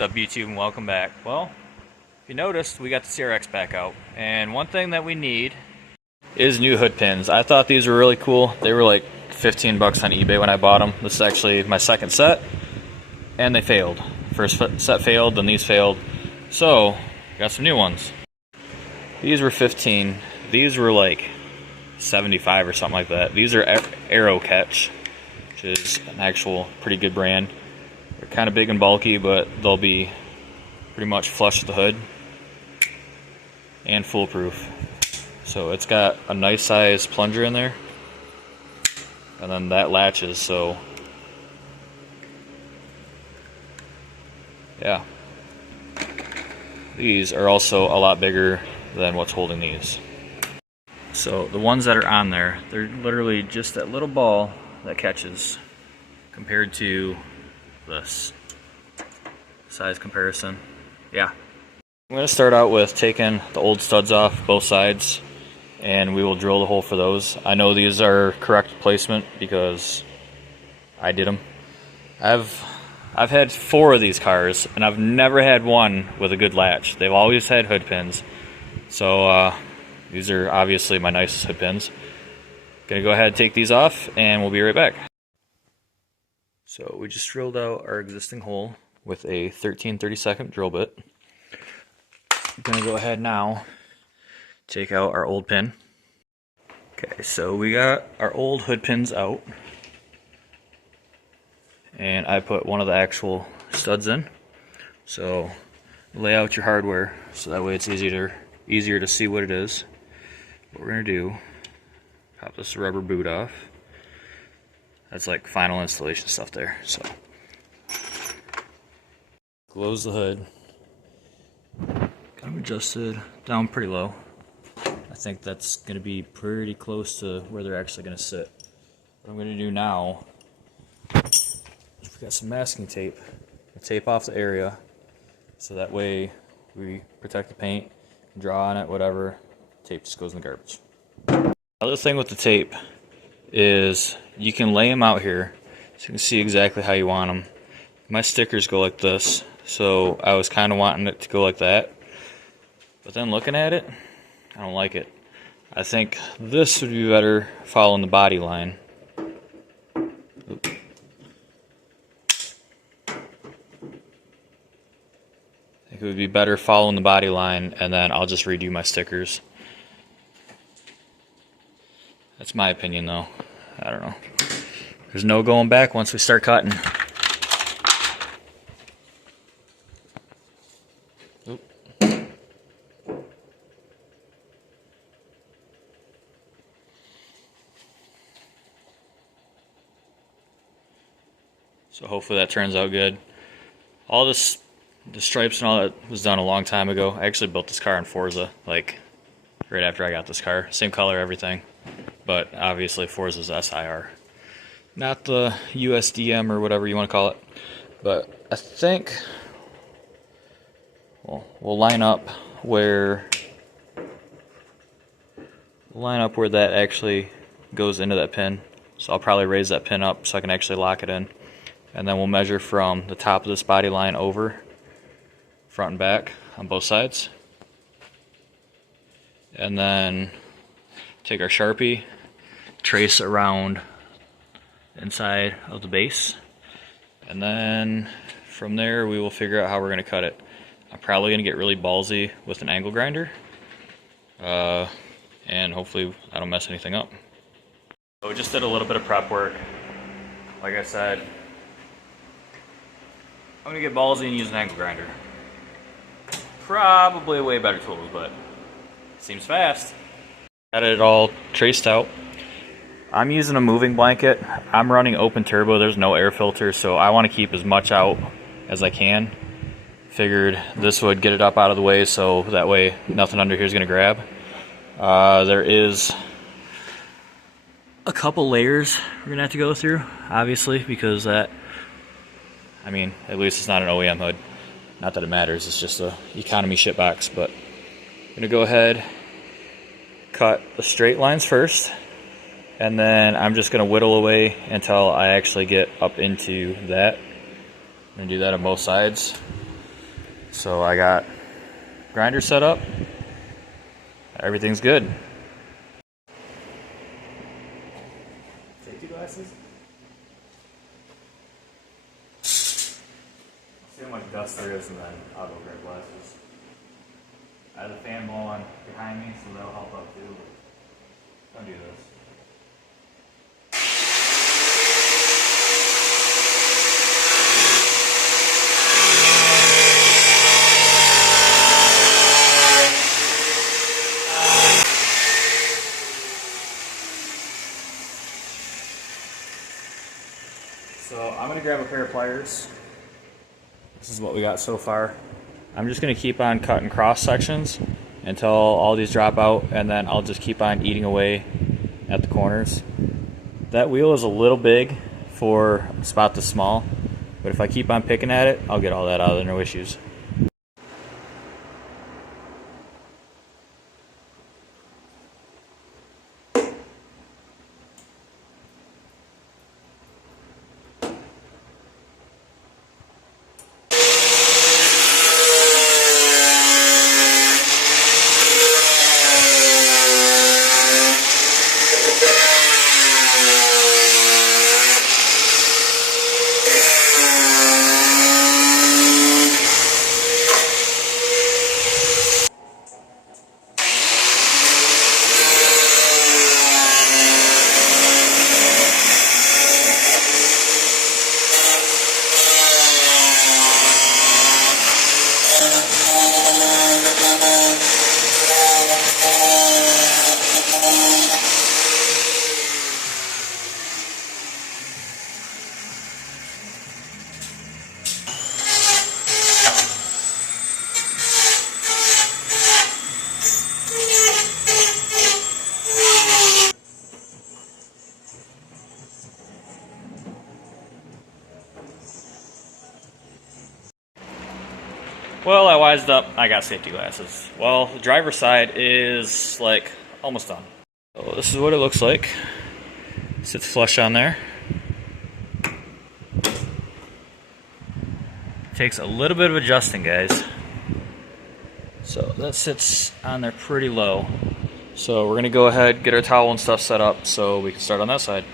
What's up, YouTube, and welcome back. Well, if you noticed, we got the CRX back out, and one thing that we need is new hood pins. I thought these were really cool. They were like 15 bucks on eBay when I bought them. This is actually my second set, and they failed. First set failed, then these failed. So, got some new ones. These were 15. These were like 75 or something like that. These are Aero catch, which is an actual pretty good brand. They're kind of big and bulky, but they'll be pretty much flush with the hood and foolproof. So it's got a nice size plunger in there, and then that latches, so yeah. These are also a lot bigger than what's holding these. So the ones that are on there, they're literally just that little ball that catches compared to this size comparison. Yeah. I'm going to start out with taking the old studs off both sides, and we will drill the hole for those. I know these are correct placement because I did them. I've had 4 of these cars, and I've never had one with a good latch. They've always had hood pins. So these are obviously my nicest hood pins. Gonna go ahead and take these off, and we'll be right back. So we just drilled out our existing hole with a 13/32 drill bit. I'm gonna go ahead now, take out our old pin. Okay, so we got our old hood pins out, and I put one of the actual studs in. So lay out your hardware so that way it's easier to see what it is. What we're gonna do, pop this rubber boot off. That's like final installation stuff there. So close the hood. Got them adjusted down pretty low. I think that's going to be pretty close to where they're actually going to sit. What I'm going to do now, we've got some masking tape. I'll tape off the area so that way we protect the paint, draw on it, whatever. Tape just goes in the garbage. Other thing with the tape is you can lay them out here so you can see exactly how you want them. My stickers go like this, so I was kind of wanting it to go like that, but then looking at it, I don't like it. I think this would be better following the body line. Oop. I think it would be better following the body line, and then I'll just redo my stickers. That's my opinion though. I don't know. There's no going back once we start cutting. Oop. So hopefully that turns out good. All this, the stripes and all that was done a long time ago. I actually built this car in Forza, like right after I got this car. Same color, everything. But obviously Forza's SIR. Not the USDM or whatever you want to call it. But I think we'll line up where that actually goes into that pin. So I'll probably raise that pin up so I can actually lock it in. And then we'll measure from the top of this body line over, front and back on both sides. And then take our Sharpie, trace around inside of the base, and then from there we will figure out how we're going to cut it. I'm probably going to get really ballsy with an angle grinder, and hopefully I don't mess anything up. So we just did a little bit of prep work. Like I said, I'm going to get ballsy and use an angle grinder. Probably a way better tools, but it seems fast. Got it all traced out. I'm using a moving blanket. I'm running open turbo. There's no air filter, so I want to keep as much out as I can. Figured this would get it up out of the way, so that way nothing under here is going to grab. There is a couple layers we're going to have to go through, obviously, because that, I mean, at least it's not an OEM hood. Not that it matters, it's just a economy shit box, but I'm going to go ahead, cut the straight lines first, and then I'm just going to whittle away until I actually get up into that. I'm going to do that on both sides. So I got grinder set up. Everything's good. Safety glasses? See how much dust there is, and then I'll go grab glasses. I have the fan blowing behind me, so that'll help out too. Don't do this. So I'm gonna grab a pair of pliers. This is what we got so far. I'm just gonna keep on cutting cross sections until all these drop out, and then I'll just keep on eating away at the corners. That wheel is a little big for a spot this small, but if I keep on picking at it, I'll get all that out of there, no issues. Well, I wised up, I got safety glasses. Well, the driver's side is like almost done. So this is what it looks like. Sits flush on there. Takes a little bit of adjusting, guys. So that sits on there pretty low. So we're gonna go ahead, get our towel and stuff set up so we can start on that side.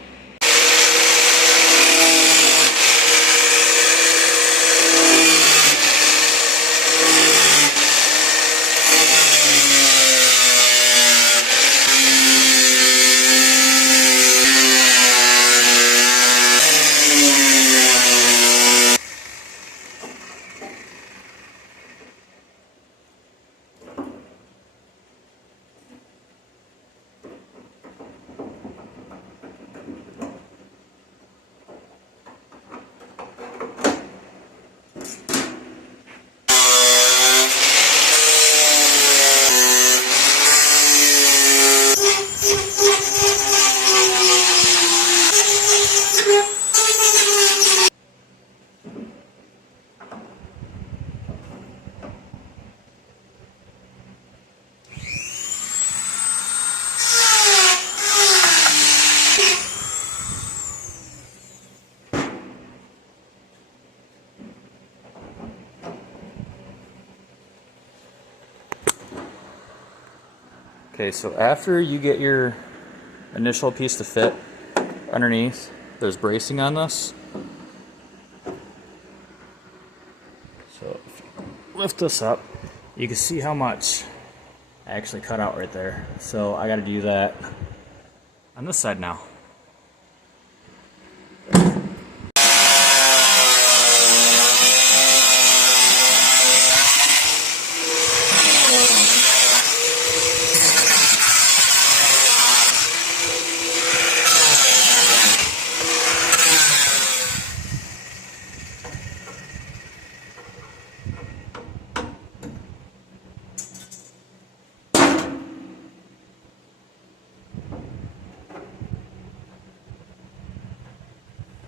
Okay, so after you get your initial piece to fit underneath, there's bracing on this. So if you lift this up, you can see how much I actually cut out right there. So I got to do that on this side now.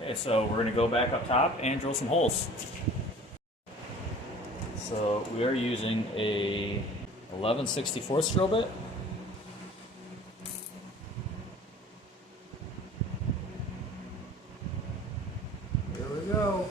Okay, so we're going to go back up top and drill some holes. So we are using a 11/64 drill bit. Here we go.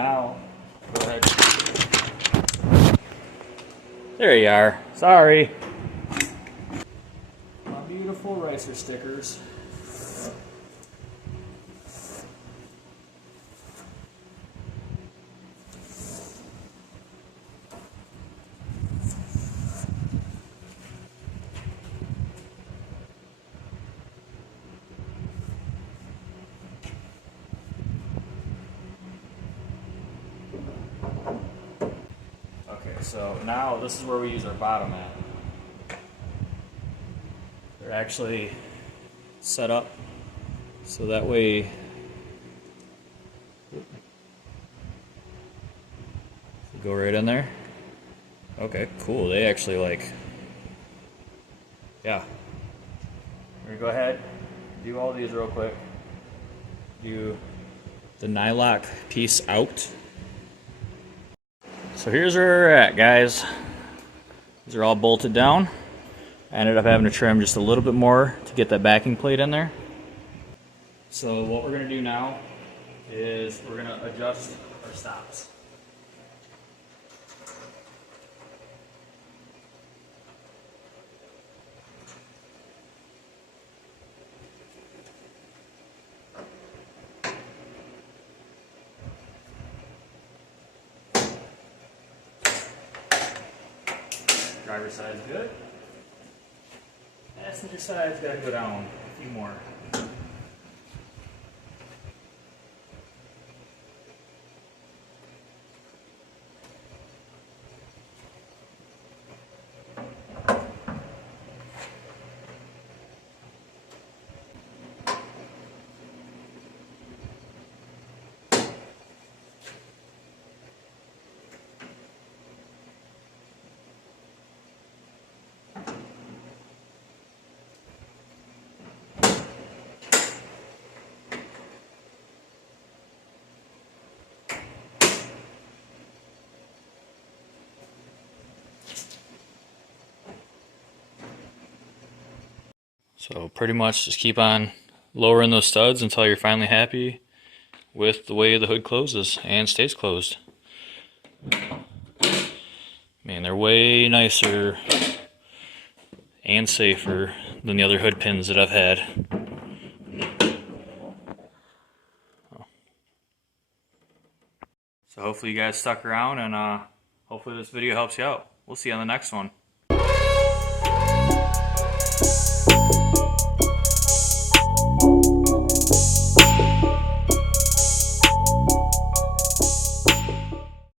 now, go ahead. There you are. Sorry. My beautiful ricer stickers. Okay, so now this is where we use our bottom at. They're actually set up so that way go right in there. Okay, cool. They actually like, yeah. We're gonna go ahead, do all these real quick. Do the nylock piece out. So here's where we're at, guys. These are all bolted down. I ended up having to trim just a little bit more to get that backing plate in there. So what we're gonna do now is we're gonna adjust our stops. Driver's side's good. Passenger side's got to go down a few more. So pretty much just keep on lowering those studs until you're finally happy with the way the hood closes and stays closed. Man, they're way nicer and safer than the other hood pins that I've had. So hopefully you guys stuck around, and hopefully this video helps you out. We'll see you on the next one.